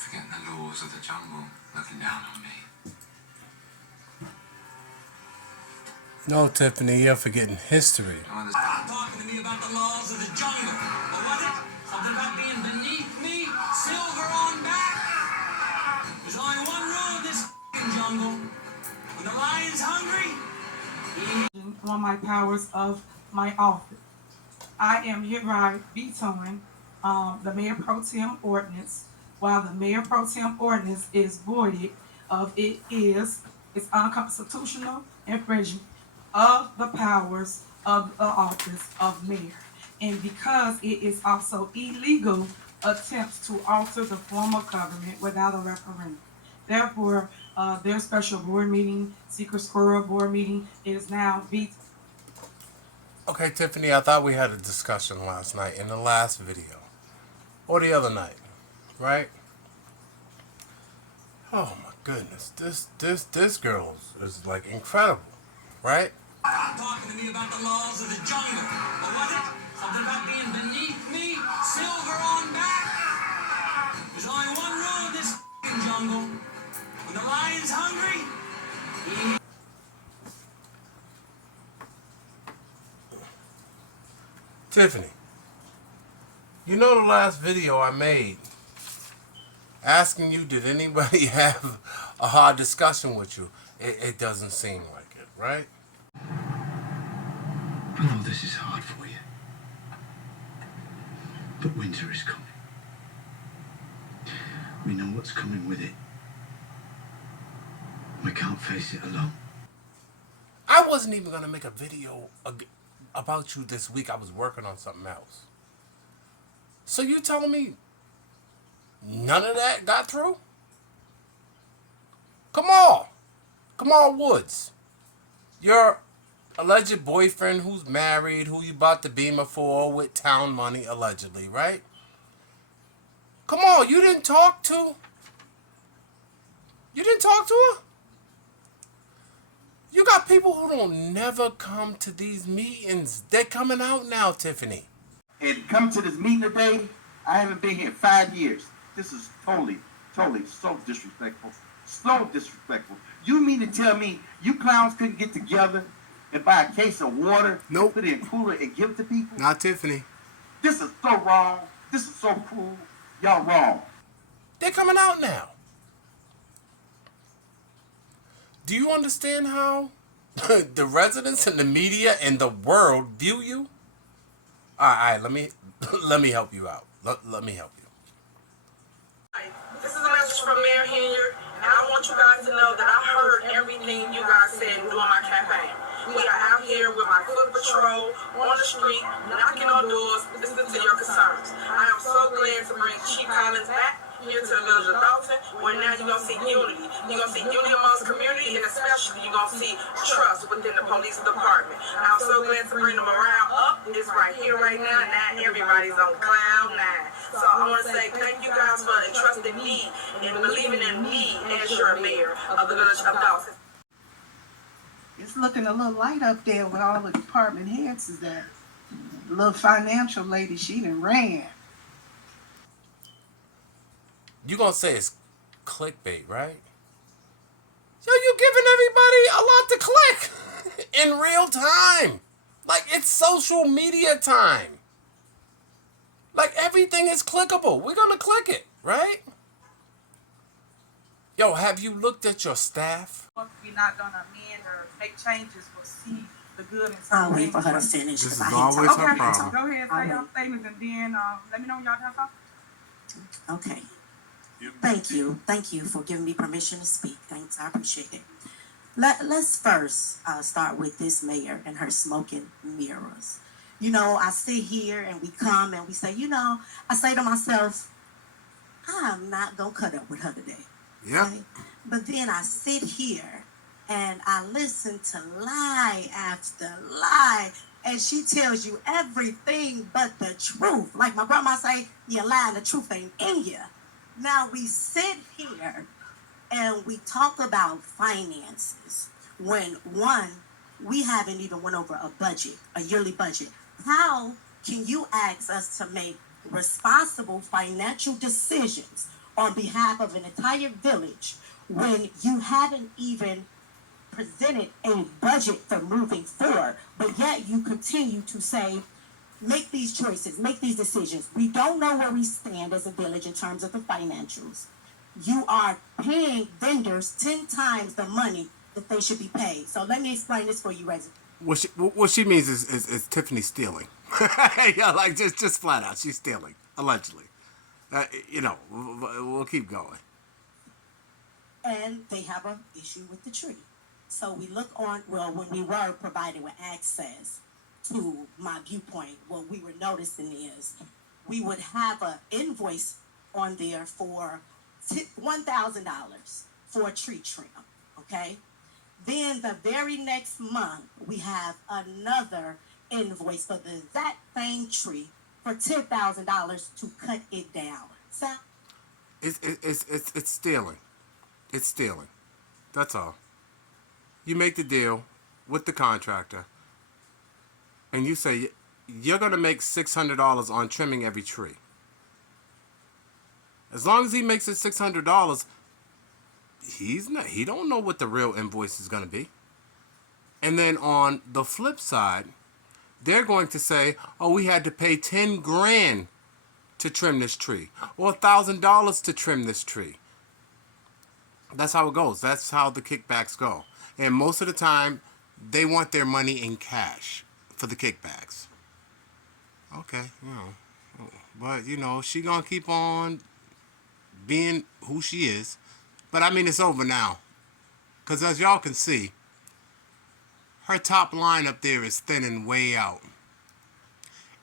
forgetting the laws of the jungle looking down on me. No, Tiffany, you're forgetting history. Talking to me about the laws of the jungle. What was it? Something about being beneath me? Silver on back? There's only one rule in this jungle. When the lion's hungry, on my powers of my office. I am hereby vetoing the Mayor Pro Tem ordinance. While the Mayor Pro Tem ordinance is voided, it's unconstitutional infringement of the powers of the office of mayor. And because it is also illegal attempts to alter the form of government without a referendum. Therefore, their special board meeting, Secret Squirrel board meeting, is now vetoed. Okay, Tiffany, I thought we had a discussion last night in the last video. Or the other night, right? Oh my goodness, this girl is like incredible, right? talking to me about the laws of the jungle. What was it? Something about being beneath me? Silver on back? There's only one rule in this jungle. When the lion's hungry, Tiffany, you know the last video I made asking you, did anybody have a hard discussion with you? It doesn't seem like it, right? I know this is hard for you, but winter is coming. We know what's coming with it. We can't face it alone. I wasn't even going to make a video about you this week. I was working on something else. So you telling me none of that got through? Kamal Woods, your alleged boyfriend who's married, who you bought the Beamer for with town money, allegedly, right? Kamal, you didn't talk to her? You got people who don't never come to these meetings. They're coming out now, Tiffany. And come to this meeting today, I haven't been here 5 years. This is totally so disrespectful. So disrespectful. You mean to tell me you clowns couldn't get together and buy a case of water, Nope. put it in a cooler and give it to people? Not Tiffany. This is so wrong. This is so cruel. Y'all wrong. They're coming out now. Do you understand how the residents and the media and the world view you? All right, let me help you out. Let me help you. This is a message from Mayor Hilliard, and I want you guys to know that I heard everything you guys said during my campaign. We are out here with my foot patrol on the street, knocking on doors, listening to your concerns. I am so glad to bring Chief Collins back here to the village of Dalton, where now you're going to see unity. You're going to see unity amongst the community, and especially you're going to see trust within the police department. I'm so glad to bring the morale up. It's right here, right now. Now everybody's on cloud nine. So I want to say thank you guys for entrusting me and believing in me as your mayor of the village of Dalton. It's looking a little light up there with all the department heads. Is that little financial lady? She done ran. You gonna say it's clickbait, right? So you giving everybody a lot to click in real time. Like it's social media time. Like everything is clickable. We're gonna click it, right? Yo, have you looked at your staff? We're not gonna amend or make changes, but see the good and I'll wait for her to finish. This is if I always hit her something. problem. Go ahead, say your statements, and then let me know when y'all done talking. Okay. Thank you for giving me permission to speak. Thanks, I appreciate it. Let's first start with this mayor and her smoking mirrors. You know, I sit here and we come and we say, I say to myself, I'm not gonna cut up with her today. Yeah. Right? But then I sit here and I listen to lie after lie, and she tells you everything but the truth. Like my grandma say, you're lying, the truth ain't in you. Now we sit here and we talk about finances when we haven't even went over a yearly budget. How can you ask us to make responsible financial decisions on behalf of an entire village when you haven't even presented a budget for moving forward, but yet you continue to say, make these choices, make these decisions. We don't know where we stand as a village in terms of the financials. You are paying vendors 10 times the money that they should be paid. So let me explain this for you, Reggie. What she means is Tiffany stealing. Yeah, like just flat out, she's stealing, allegedly. We'll keep going. And they have an issue with the tree. So we look on, well, when we were provided with access to my viewpoint, what we were noticing is we would have an invoice on there for $1,000 for a tree trim, okay? Then the very next month, we have another invoice for the exact same tree for $10,000 to cut it down. So It's stealing. It's stealing. That's all. You make the deal with the contractor, and you say you're gonna make $600 on trimming every tree. As long as he makes it $600, he don't know what the real invoice is gonna be. And then on the flip side, they're going to say, oh, we had to pay 10 grand to trim this tree, or $1,000 to trim this tree. That's how it goes. That's how the kickbacks go. And most of the time, they want their money in cash for the kickbacks. Okay, but she gonna keep on being who she is. But I mean, it's over now. Because as y'all can see, her top line up there is thinning way out.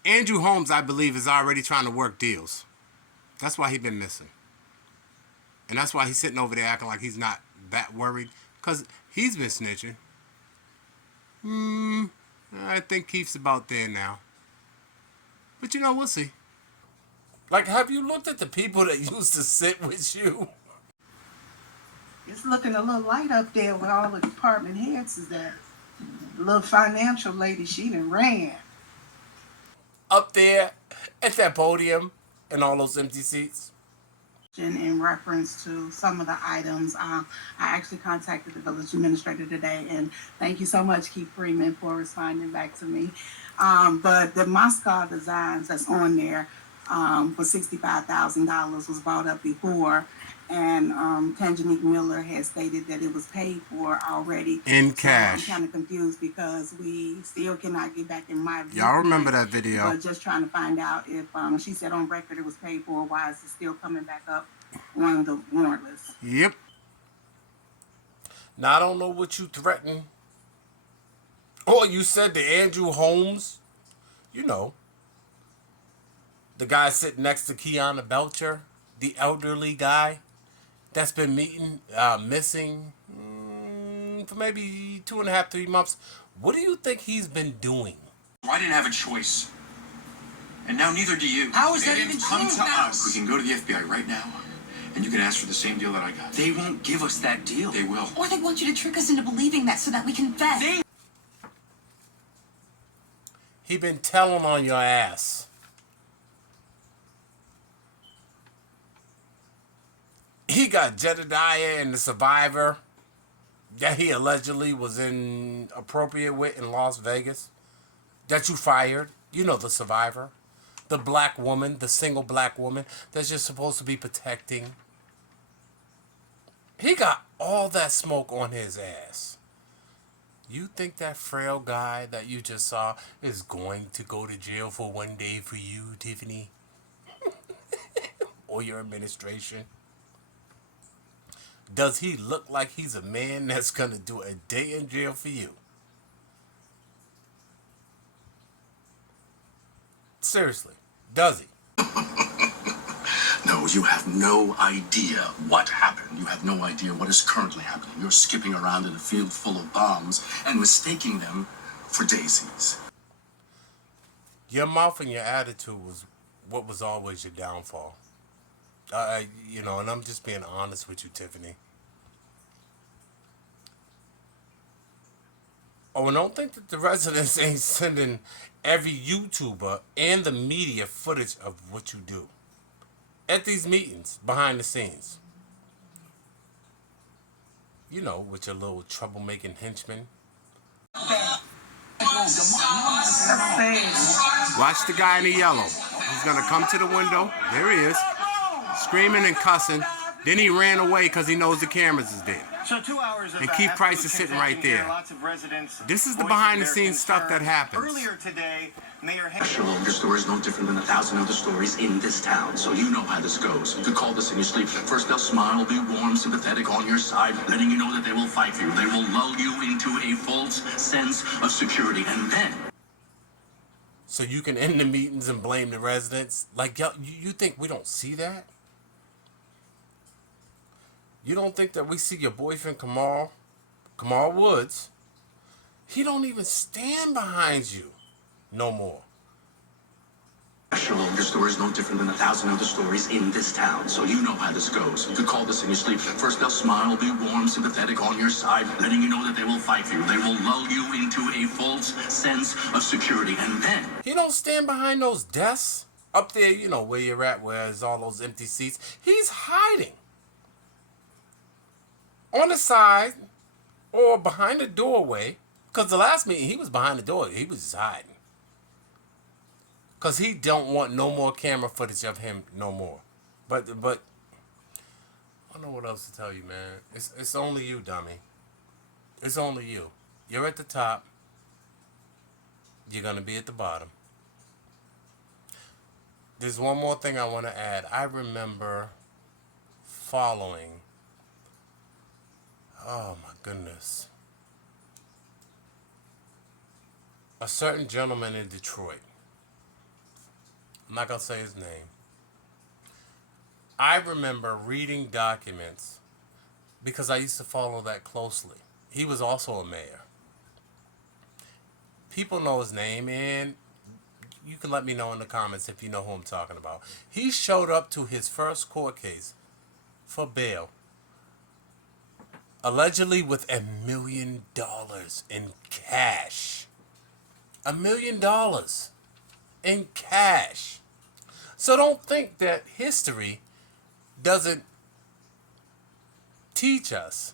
Andrew Holmes, I believe, is already trying to work deals. That's why he's been missing. And that's why he's sitting over there acting like he's not that worried. Because he's been snitching. I think Keith's about there now. But we'll see. Like, have you looked at the people that used to sit with you? It's looking a little light up there with all the department heads is that little financial lady, she done ran. Up there at that podium and all those empty seats. In reference to some of the items, I actually contacted the village administrator today, and thank you so much, Keith Freeman, for responding back to me. But the Moscow designs that's on there for $65,000 was brought up before, and Tanjanique Miller has stated that it was paid for already. In So cash. I'm kind of confused because we still cannot get back in my view. Y'all remember that video? But just trying to find out if she said on record it was paid for, why is it still coming back up on the warrant list? Yep. Now, I don't know what you threatened. Oh, you said to Andrew Holmes, the guy sitting next to Kiana Belcher, the elderly guy that's been missing for maybe 2.5, 3 months. What do you think he's been doing? I didn't have a choice. And now neither do you. How is They that didn't even come true? to us. We can go to the FBI right now, and you can ask for the same deal that I got. They won't give us that deal. They will. Or they want you to trick us into believing that so that we confess. He been telling on your ass. He got Jedediah and the survivor that he allegedly was inappropriate with in Las Vegas. That you fired. The survivor. The black woman, the single black woman that you're supposed to be protecting. He got all that smoke on his ass. You think that frail guy that you just saw is going to go to jail for one day for you, Tiffany? Or your administration? Does he look like he's a man that's going to do a day in jail for you? Seriously, does he? No, you have no idea what happened. You have no idea what is currently happening. You're skipping around in a field full of bombs and mistaking them for daisies. Your mouth and your attitude was what was always your downfall. And I'm just being honest with you, Tiffany. Oh, and don't think that the residents ain't sending every YouTuber and the media footage of what you do. at these meetings behind the scenes. You know, with your little troublemaking henchmen. Watch the guy in the yellow. He's gonna come to the window. There he is, screaming and cussing. Then he ran away because he knows the cameras is there. So 2 hours of And Keith Price is sitting right there. Lots of residents. This is the behind-the-scenes stuff that happens. Earlier today, Mayor Shalom, your story is no different than 1,000 other stories in this town, so you know how this goes. You could call this in your sleep. At first they'll smile, be warm, sympathetic, on your side, letting you know that they will fight for you. They will lull you into a false sense of security, and then... So you can end the meetings and blame the residents? Like, y'all, you think we don't see that? You don't think that we see your boyfriend Kamal Woods? He don't even stand behind you no more. Shalom, your story is no different than 1,000 other stories in this town, so you know how this goes. You could call this in your sleep. At first they'll smile, be warm, sympathetic, on your side, letting you know that they will fight for you. They will lull you into a false sense of security, and then... He don't stand behind those desks up there, you know, where you're at, where there's all those empty seats. He's hiding on the side or behind the doorway, because the last meeting he was behind the door. He was just hiding because he don't want no more camera footage of him no more. But I don't know what else to tell you, man. It's only you, dummy. It's only you. You're at the top. You're gonna be at the bottom. There's one more thing I want to add. I remember following, oh my goodness, a certain gentleman in Detroit. I'm not going to say his name. I remember reading documents because I used to follow that closely. He was also a mayor. People know his name, and you can let me know in the comments if you know who I'm talking about. He showed up to his first court case for bail, allegedly with $1 million in cash. $1 million in cash. So don't think that history doesn't teach us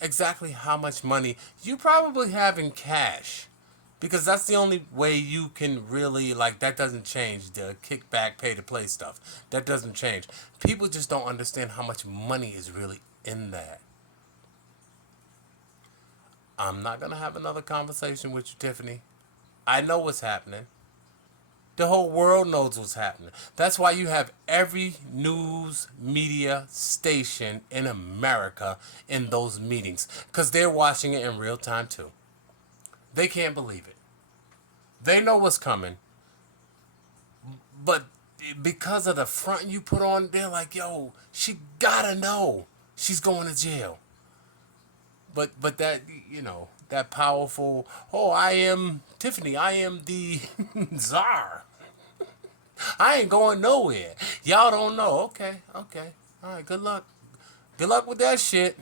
exactly how much money you probably have in cash. Because that's the only way you can really, like, that doesn't change. The kickback, pay to play stuff. That doesn't change. People just don't understand how much money is really in that. I'm not going to have another conversation with you, Tiffany. I know what's happening. The whole world knows what's happening. That's why you have every news media station in America in those meetings. Because they're watching it in real time, too. They can't believe it. They know what's coming. But because of the front you put on, they're like, yo, she gotta know she's going to jail. But that, you know, that powerful, oh, I am Tiffany, I am the czar. I ain't going nowhere. Y'all don't know. Okay. All right, good luck. Good luck with that shit.